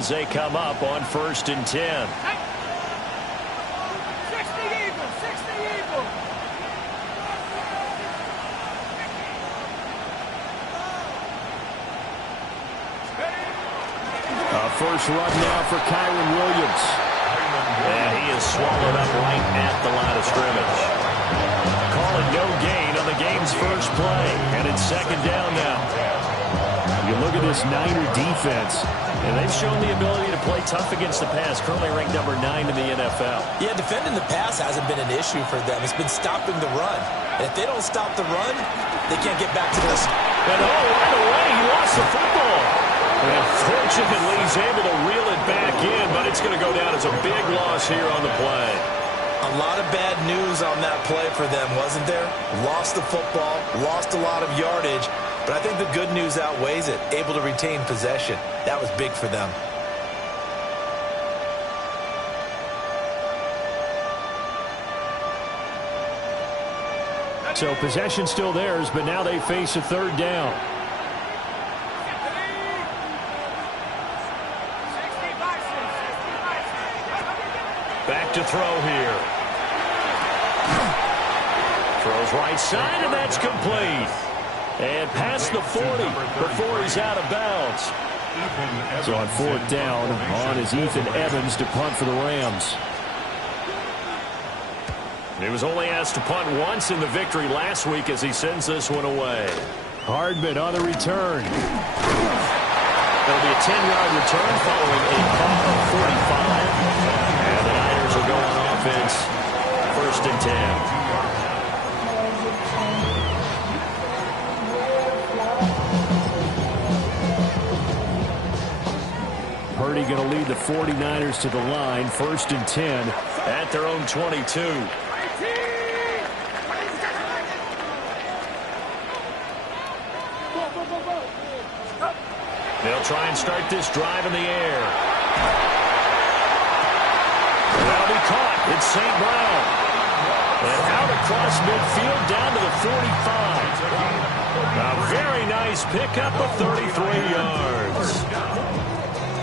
as they come up on 1st and 10. First run now for Kyren Williams. And he is swallowed up right at the line of scrimmage. Call it no gain on the game's first play. And it's 2nd down now. You look at this Niner defense. And they've shown the ability to play tough against the pass. Currently ranked number 9 in the NFL. Yeah, defending the pass hasn't been an issue for them. It's been stopping the run. And if they don't stop the run, they can't get back to this. And right away, he lost the football. And fortunately, he's able to reel it back in, but it's going to go down as a big loss here on the play. A lot of bad news on that play for them, wasn't there? Lost the football, lost a lot of yardage, but I think the good news outweighs it. Able to retain possession. That was big for them. So possession still theirs, but now they face a 3rd down. Back to throw here. Throws right side, and that's complete. And past the 40 before he's out of bounds. So on 4th down, on is Ethan Evans to punt for the Rams. He was only asked to punt once in the victory last week as he sends this one away. Hardman on the return. That'll be a 10-yard return following a call of 45. And the Niners will go on offense, 1st and 10. Purdy going to lead the 49ers to the line, 1st and 10. At their own 22. They'll try and start this drive in the air. That'll be caught. It's St. Brown. And out across midfield down to the 45. A very nice pickup of 33 yards.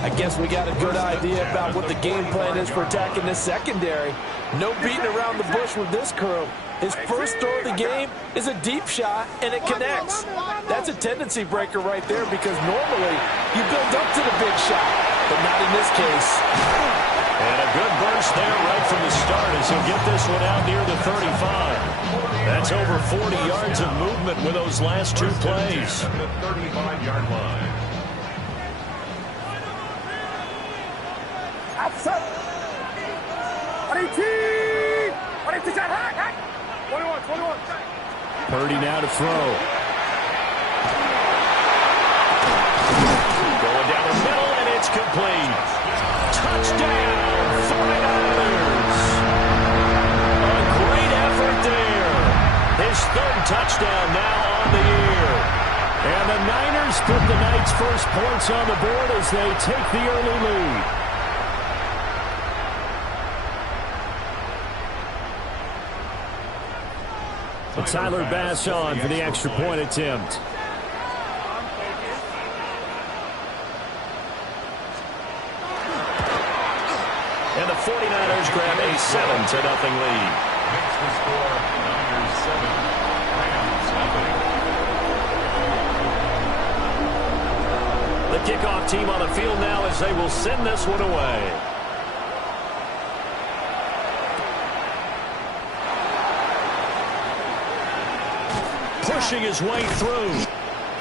I guess we got a good idea about what the game plan is for attacking this secondary. No beating around the bush with this crew. His first throw of the game is a deep shot, and it connects. That's a tendency breaker right there because normally you build up to the big shot, but not in this case. And a good burst there right from the start as he'll get this one out near the 35. That's over 40 yards of movement with those last 2 plays. At the 35-yard line. Purdy now to throw. Going down the middle, and it's complete. Touchdown, 49ers. A great effort there. His 3rd touchdown now on the year. And the Niners put the Knights' first points on the board as they take the early lead. Tyler Bass on for the extra point attempt. And the 49ers grab a 7-0 lead. Makes the score Niners 7, Rams nothing. The kickoff team on the field now as they will send this one away. Pushing his way through.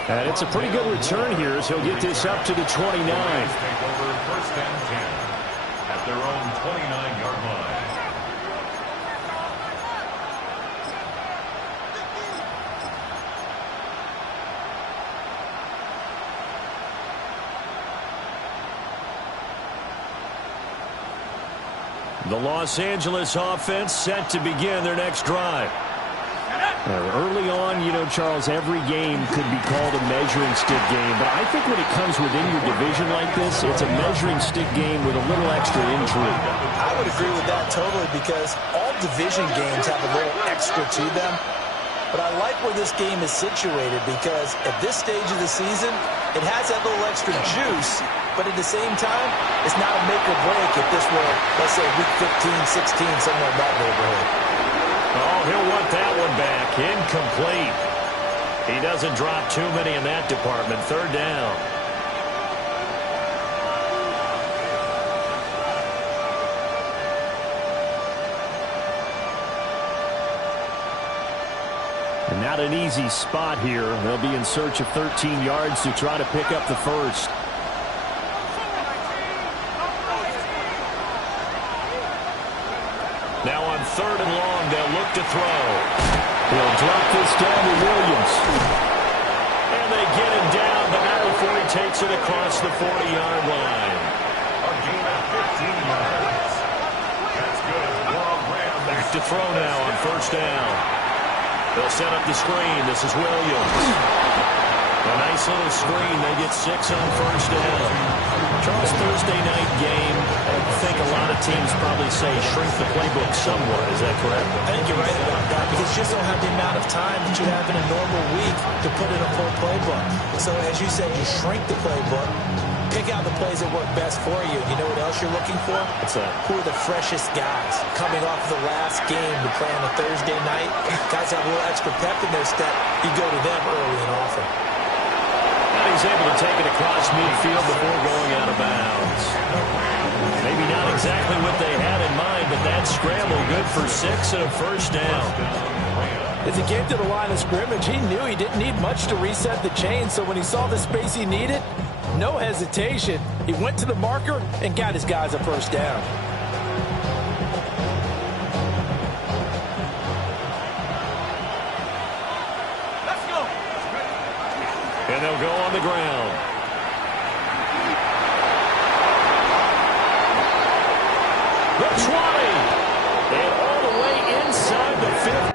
And it's a pretty good return here as he'll get this up to the 29. Take over 1st and 10 at their own 29-yard line. The Los Angeles offense set to begin their next drive. Early on, you know, Charles, every game could be called a measuring stick game. But I think when it comes within your division like this, it's a measuring stick game with a little extra intrigue. I would agree with that totally because all division games have a little extra to them. but I like where this game is situated because at this stage of the season, it has that little extra juice, but at the same time, it's not a make or break if this were, let's say, week 15, 16, somewhere in that neighborhood. Oh, he'll want that one back. Incomplete. He doesn't drop too many in that department. Third down. And not an easy spot here. They'll be in search of 13 yards to try to pick up the first. Now on third and long, they'll look to throw. He'll drop this down to Williams. And they get him down, but not before he takes it across the 40-yard line. A gain of 15 yards. That's good. Back to throw now on first down. They'll set up the screen. This is Williams. A nice little screen. They get 6 on first down. Charles, Thursday night game, I think a lot of teams probably say shrink the playbook somewhat. Is that correct? I think you're right about that because you just don't have the amount of time that you have in a normal week to put in a full playbook. So as you said, you shrink the playbook, pick out the plays that work best for you. You know what else you're looking for? What's that? Who are the freshest guys coming off of the last game to play on a Thursday night? Guys have a little extra pep in their step. You go to them early and often. And he's able to take it across midfield before going out of bounds. Maybe not exactly what they had in mind, but that scramble good for 6 and a first down. As he came to the line of scrimmage, he knew he didn't need much to reset the chain, so when he saw the space he needed, no hesitation. He went to the marker and got his guys a first down. Let's go. And they'll go on the ground. The 20. And all the way inside the 50.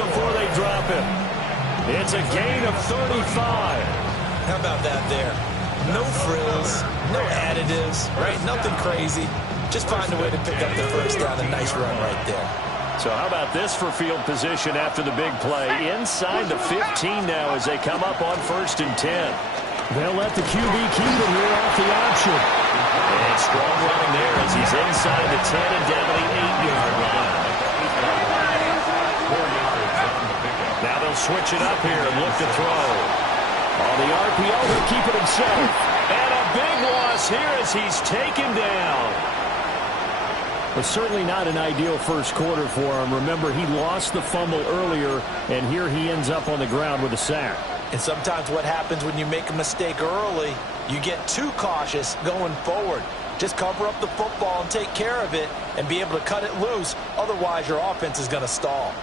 Before they drop him. It's a gain of 35. How about that there? No frills, no additives, right? Nothing crazy. Just find a way to pick up the first down. A nice run right there. So how about this for field position after the big play? Inside the 15 now as they come up on 1st and 10. They'll let the QB keep it here off the option. And strong running there as he's inside the 10 and down to the 8-yard line. Now they'll switch it up here and look to throw. On the RPO, he'll keep it himself. And a big loss here as he's taken down. But certainly not an ideal first quarter for him. Remember, he lost the fumble earlier, and here he ends up on the ground with a sack. And sometimes what happens when you make a mistake early, you get too cautious going forward. Just cover up the football and take care of it and be able to cut it loose. Otherwise, your offense is going to stall.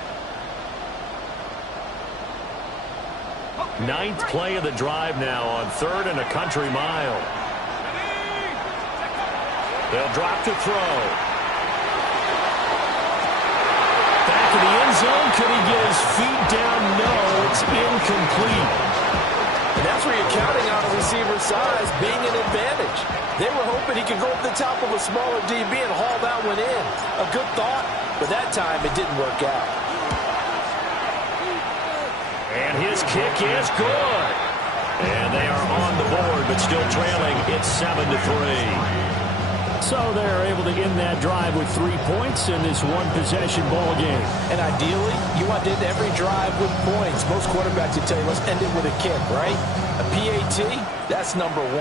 9th play of the drive now on 3rd and a country mile. They'll drop to throw. Back in the end zone. Could he get his feet down? No, it's incomplete. And that's where you're counting on a receiver's size being an advantage. They were hoping he could go up the top of a smaller DB and haul that one in. A good thought, but that time it didn't work out. And his kick is good. And they are on the board, but still trailing. It's 7-3. So they're able to end that drive with 3 points in this one-possession ball game. And ideally, you want to end every drive with points. Most quarterbacks would tell you, let's end it with a kick, right? A PAT, that's number 1.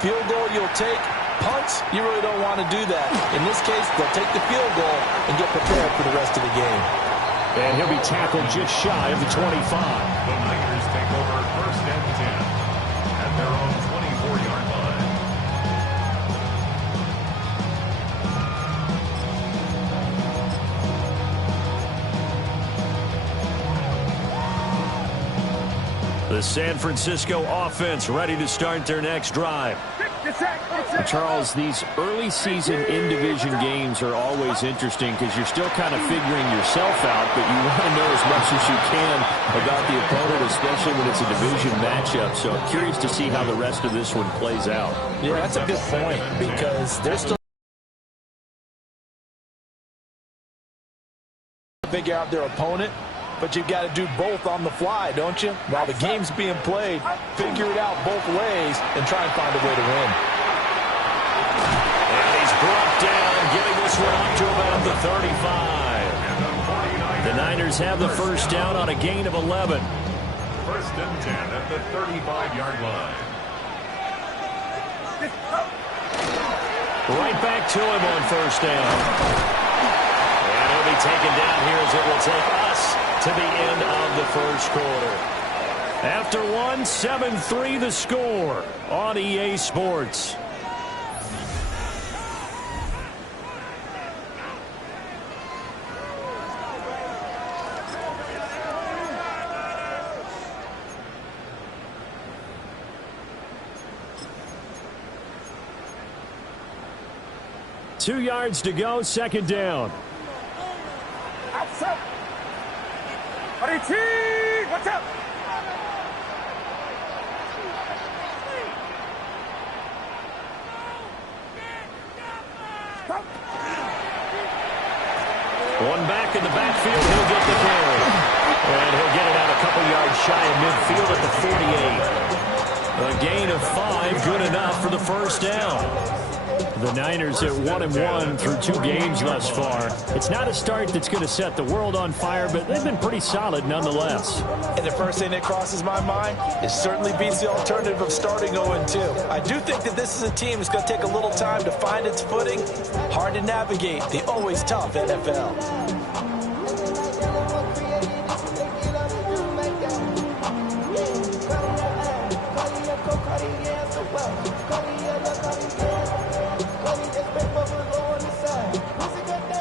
Field goal you'll take. Punts, you really don't want to do that. In this case, they'll take the field goal and get prepared for the rest of the game. And he'll be tackled just shy of the 25. The Niners take over 1st and 10 at their own 24-yard line. The San Francisco offense ready to start their next drive. Charles, these early season in-division games are always interesting because you're still kind of figuring yourself out, but you want to know as much as you can about the opponent, especially when it's a division matchup. So I'm curious to see how the rest of this one plays out. Yeah, that's a good point because they're still figure out their opponent, but you've got to do both on the fly, don't you? While the game's being played, figure it out both ways and try and find a way to win. And he's brought down, getting this one up to about the 35. The Niners have the first down on a gain of 11. First and 10 at the 35-yard line. Right back to him on first down. And he'll be taken down here as it will take us to the end of the first quarter. After one, 7-3 the score on EA Sports. Two yards to go, second down. Outside. Watch out. One back in the backfield, he'll get the carry. And he'll get it out a couple yards shy of midfield at the 48. A gain of 5, good enough for the first down. The Niners at 1-1 through 2 games thus far. It's not a start that's going to set the world on fire, but they've been pretty solid nonetheless. And the first thing that crosses my mind is certainly beats the alternative of starting 0-2. I do think that this is a team that's going to take a little time to find its footing. Hard to navigate the always tough NFL.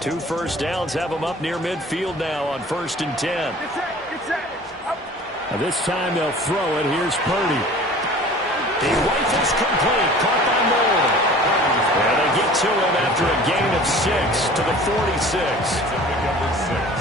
Two first downs have them up near midfield now on 1st and 10. This time they'll throw it. Here's Purdy. He rifles complete, caught by Moore. And they get to him after a gain of 6 to the 46.